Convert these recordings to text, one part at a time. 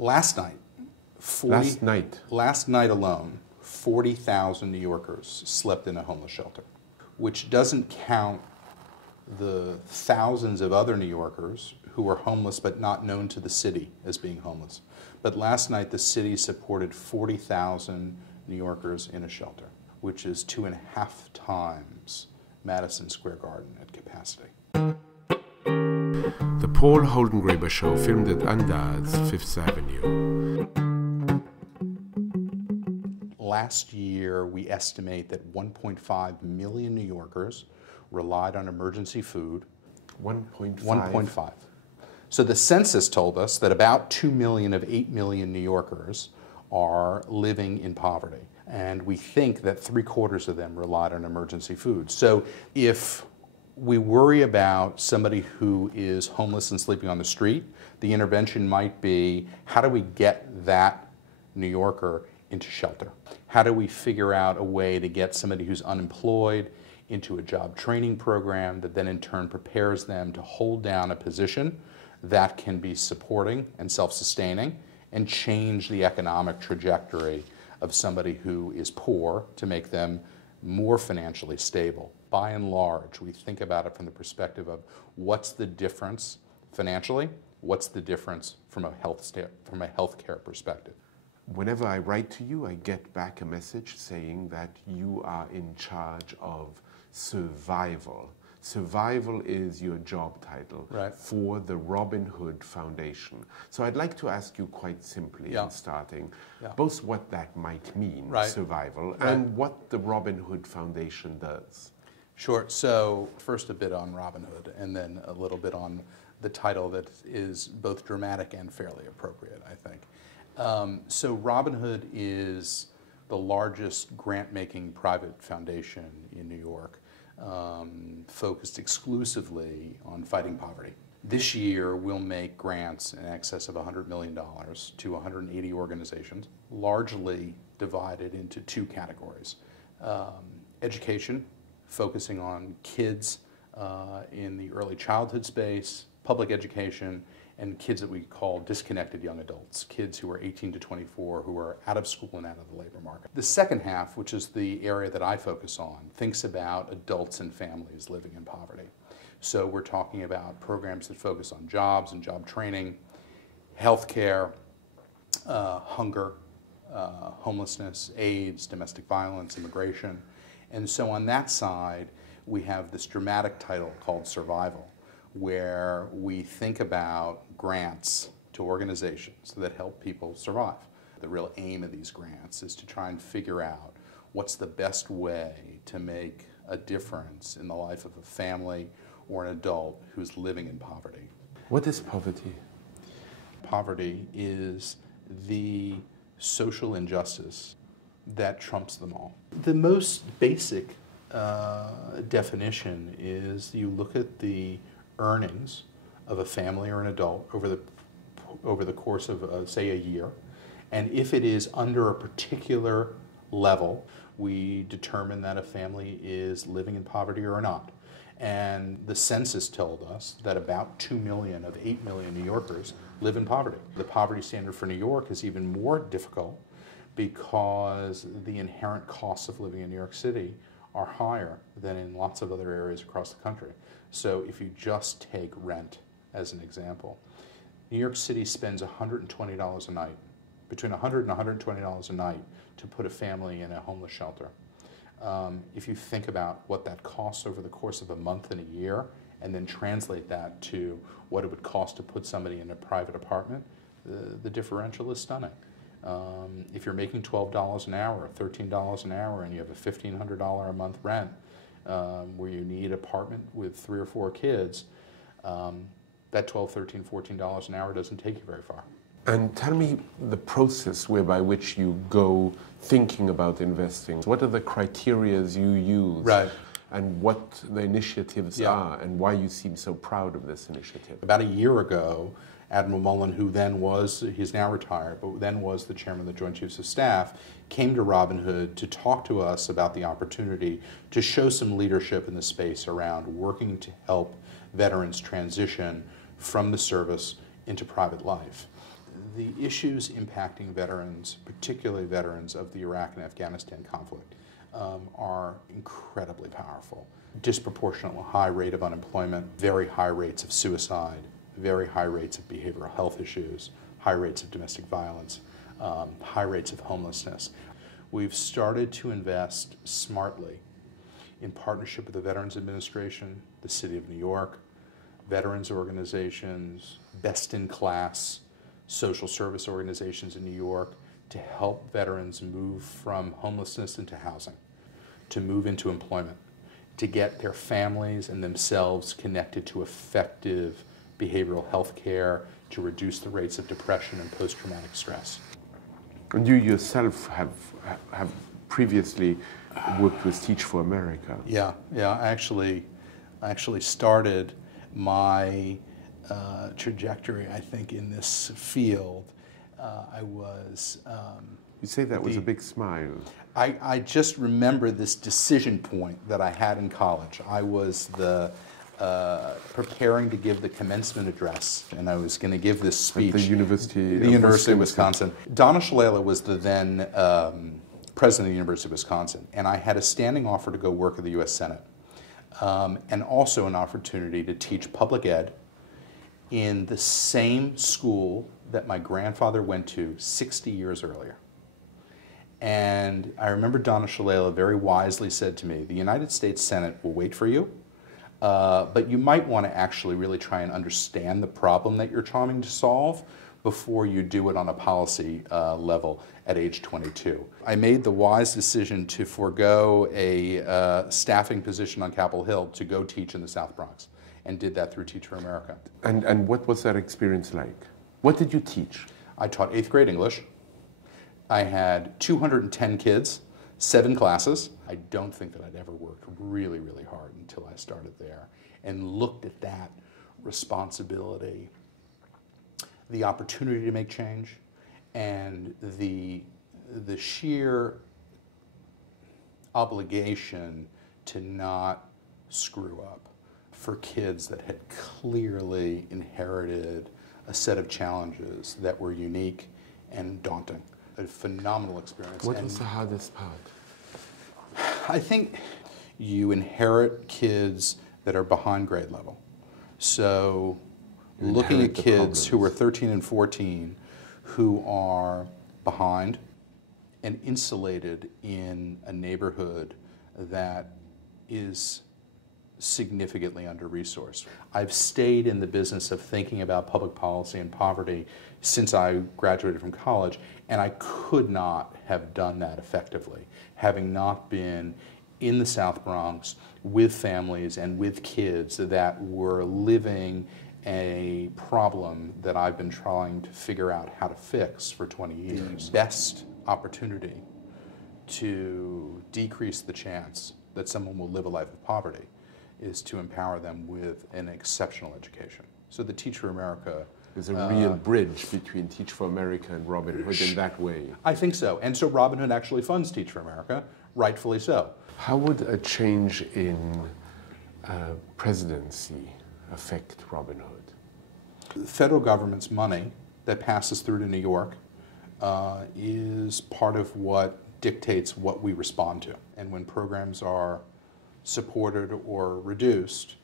Last night, last night alone, 40,000 New Yorkers slept in a homeless shelter, which doesn't count the thousands of other New Yorkers who were homeless but not known to the city as being homeless. But last night the city supported 40,000 New Yorkers in a shelter, which is 2.5 times Madison Square Garden at capacity. The Paul Holdengraber Show, filmed at Untitled, 5th Avenue. Last year, we estimate that 1.5 million New Yorkers relied on emergency food. 1.5? 1.5. So the census told us that about 2 million of 8 million New Yorkers are living in poverty. And we think that 3/4 of them relied on emergency food. So if we worry about somebody who is homeless and sleeping on the street, the intervention might be, how do we get that New Yorker into shelter? How do we figure out a way to get somebody who's unemployed into a job training program that then in turn prepares them to hold down a position that can be supporting and self-sustaining and change the economic trajectory of somebody who is poor to make them more financially stable. By and large, we think about it from the perspective of what's the difference financially, what's the difference from a healthcare perspective. Whenever I write to you, I get back a message saying that you are in charge of survival. Survival is your job title for the Robinhood Foundation. So I'd like to ask you quite simply in starting, both what that might mean, survival, and what the Robinhood Foundation does. Sure. So first a bit on Robinhood, and then a little bit on the title that is both dramatic and fairly appropriate, I think. So Robinhood is the largest grant-making private foundation in New York, focused exclusively on fighting poverty. This year, we'll make grants in excess of $100 million to 180 organizations, largely divided into two categories. Education, focusing on kids in the early childhood space, public education, and kids that we call disconnected young adults, kids who are 18 to 24 who are out of school and out of the labor market. The second half, which is the area that I focus on, thinks about adults and families living in poverty. So we're talking about programs that focus on jobs and job training, healthcare, hunger, homelessness, AIDS, domestic violence, immigration. And so on that side, we have this dramatic title called Survival, where we think about grants to organizations that help people survive. The real aim of these grants is to try and figure out what's the best way to make a difference in the life of a family or an adult who's living in poverty. What is poverty? Poverty is the social injustice that trumps them all. The most basic definition is you look at the earnings of a family or an adult over the course of, say, a year, and if it is under a particular level, we determine that a family is living in poverty or not. And the census told us that about 2 million of 8 million New Yorkers live in poverty. The poverty standard for New York is even more difficult because the inherent costs of living in New York City are higher than in lots of other areas across the country. So if you just take rent as an example, New York City spends $120 a night, between $100 and $120 a night to put a family in a homeless shelter. If you think about what that costs over the course of a month and a year, and then translate that to what it would cost to put somebody in a private apartment, the differential is stunning. If you're making $12 an hour or $13 an hour and you have a $1,500 a month rent, where you need an apartment with 3 or 4 kids, that $12, $13, $14 an hour doesn't take you very far. And tell me the process by which you go thinking about investing. What are the criteria you use? Right. And what the initiatives are, and why you seem so proud of this initiative. About a year ago, Admiral Mullen, who then was, he's now retired, but then was the chairman of the Joint Chiefs of Staff, came to Robinhood to talk to us about the opportunity to show some leadership in the space around working to help veterans transition from the service into private life. The issues impacting veterans, particularly veterans of the Iraq and Afghanistan conflict, are incredibly powerful. Disproportionately high rate of unemployment, very high rates of suicide, very high rates of behavioral health issues, high rates of domestic violence, high rates of homelessness. We've started to invest smartly in partnership with the Veterans Administration, the City of New York, veterans organizations, best-in-class social service organizations in New York to help veterans move from homelessness into housing, to move into employment, to get their families and themselves connected to effective behavioral health care, to reduce the rates of depression and post-traumatic stress. And you yourself have previously worked with Teach for America. Yeah. I actually started my trajectory, I think, in this field. I was... you say that with a big smile. I just remember this decision point that I had in college. I was preparing to give the commencement address, and I was going to give this speech. At the University of Wisconsin. Donna Shalala was the then president of the University of Wisconsin, and I had a standing offer to go work at the U.S. Senate, and also an opportunity to teach public ed in the same school that my grandfather went to 60 years earlier. And I remember Donna Shalala very wisely said to me, the United States Senate will wait for you, but you might want to actually really try and understand the problem that you're trying to solve before you do it on a policy level at age 22. I made the wise decision to forego a staffing position on Capitol Hill to go teach in the South Bronx, and did that through Teach for America. And what was that experience like? What did you teach? I taught 8th grade English. I had 210 kids, 7 classes. I don't think that I'd ever worked really, really hard until I started there and looked at that responsibility, the opportunity to make change, and the sheer obligation to not screw up for kids that had clearly inherited a set of challenges that were unique and daunting. A phenomenal experience. What was the hardest part? I think you inherit kids that are behind grade level. So looking at kids who are 13 and 14 who are behind and insulated in a neighborhood that is significantly under-resourced. I've stayed in the business of thinking about public policy and poverty since I graduated from college, and I could not have done that effectively, having not been in the South Bronx with families and with kids that were living a problem that I've been trying to figure out how to fix for 20 years. The best opportunity to decrease the chance that someone will live a life of poverty is to empower them with an exceptional education. So the Teach for America... There's a real bridge between Teach for America and Robinhood in that way. I think so. And so Robinhood actually funds Teach for America, rightfully so. How would a change in presidency affect Robinhood? The federal government's money that passes through to New York is part of what dictates what we respond to. And when programs are supported or reduced,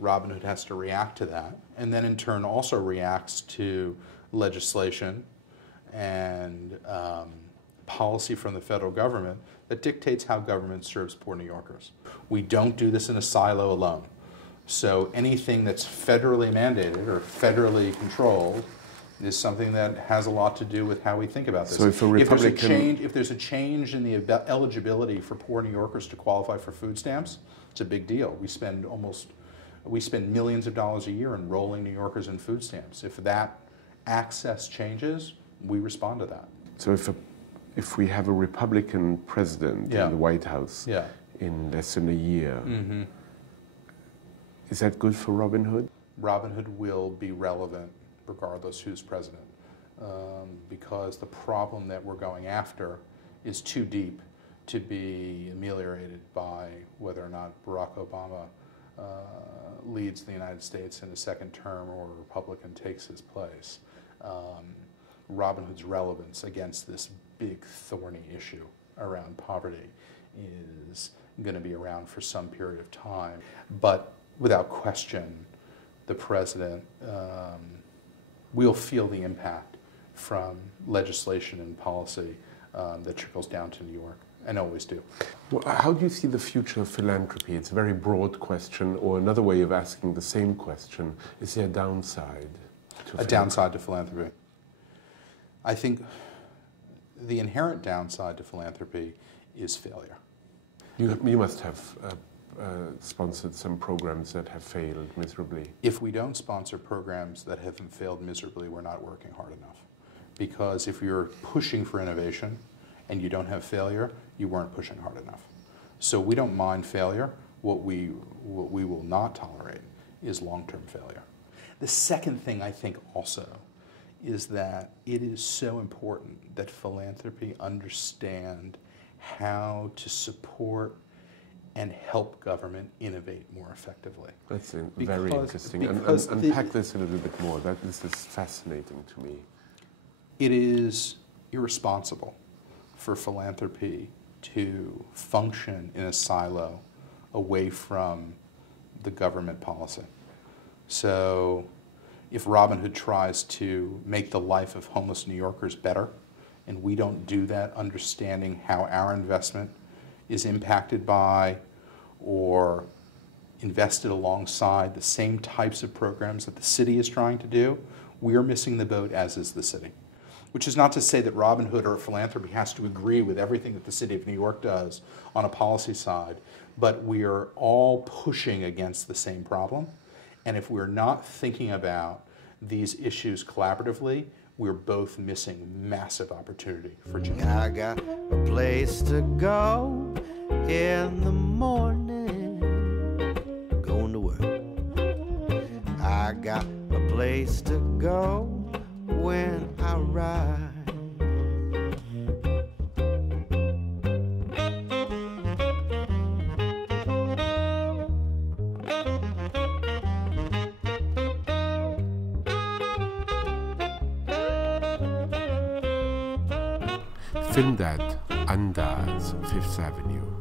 Robinhood has to react to that, and then in turn also reacts to legislation and policy from the federal government that dictates how government serves poor New Yorkers. We don't do this in a silo alone. So anything that's federally mandated or federally controlled is something that has a lot to do with how we think about this. So if a Republican... if there's a change in the eligibility for poor New Yorkers to qualify for food stamps, it's a big deal. We spend millions of dollars a year enrolling New Yorkers in food stamps. If that access changes, we respond to that. So if we have a Republican president in the White House in less than a year, is that good for Robinhood? Robinhood will be relevant regardless who's president, because the problem that we're going after is too deep to be ameliorated by whether or not Barack Obama leads the United States in a second term or a Republican takes his place. Robinhood's relevance against this big thorny issue around poverty is going to be around for some period of time. But without question, the president will feel the impact from legislation and policy that trickles down to New York, and always do. Well, how do you see the future of philanthropy? It's a very broad question, or another way of asking the same question, is there a downside to philanthropy? A downside to philanthropy. I think the inherent downside to philanthropy is failure. You must have sponsored some programs that have failed miserably. If we don't sponsor programs that haven't failed miserably, we're not working hard enough. Because if you're pushing for innovation and you don't have failure, you weren't pushing hard enough. So we don't mind failure. What we will not tolerate is long-term failure. The second thing I think also is that it is so important that philanthropy understand how to support and help government innovate more effectively. That's very interesting. And unpack this a little bit more. This is fascinating to me. It is irresponsible for philanthropy to function in a silo away from the government policy. So if Robinhood tries to make the life of homeless New Yorkers better, and we don't do that understanding how our investment is impacted by or invested alongside the same types of programs that the city is trying to do, we are missing the boat, as is the city. Which is not to say that Robinhood or philanthropy has to agree with everything that the city of New York does on a policy side, but we are all pushing against the same problem. And if we're not thinking about these issues collaboratively, we're both missing massive opportunity for change. I got a place to go in the morning, going to work. I got a place to go when I ride. Film that Andaz, Fifth Avenue.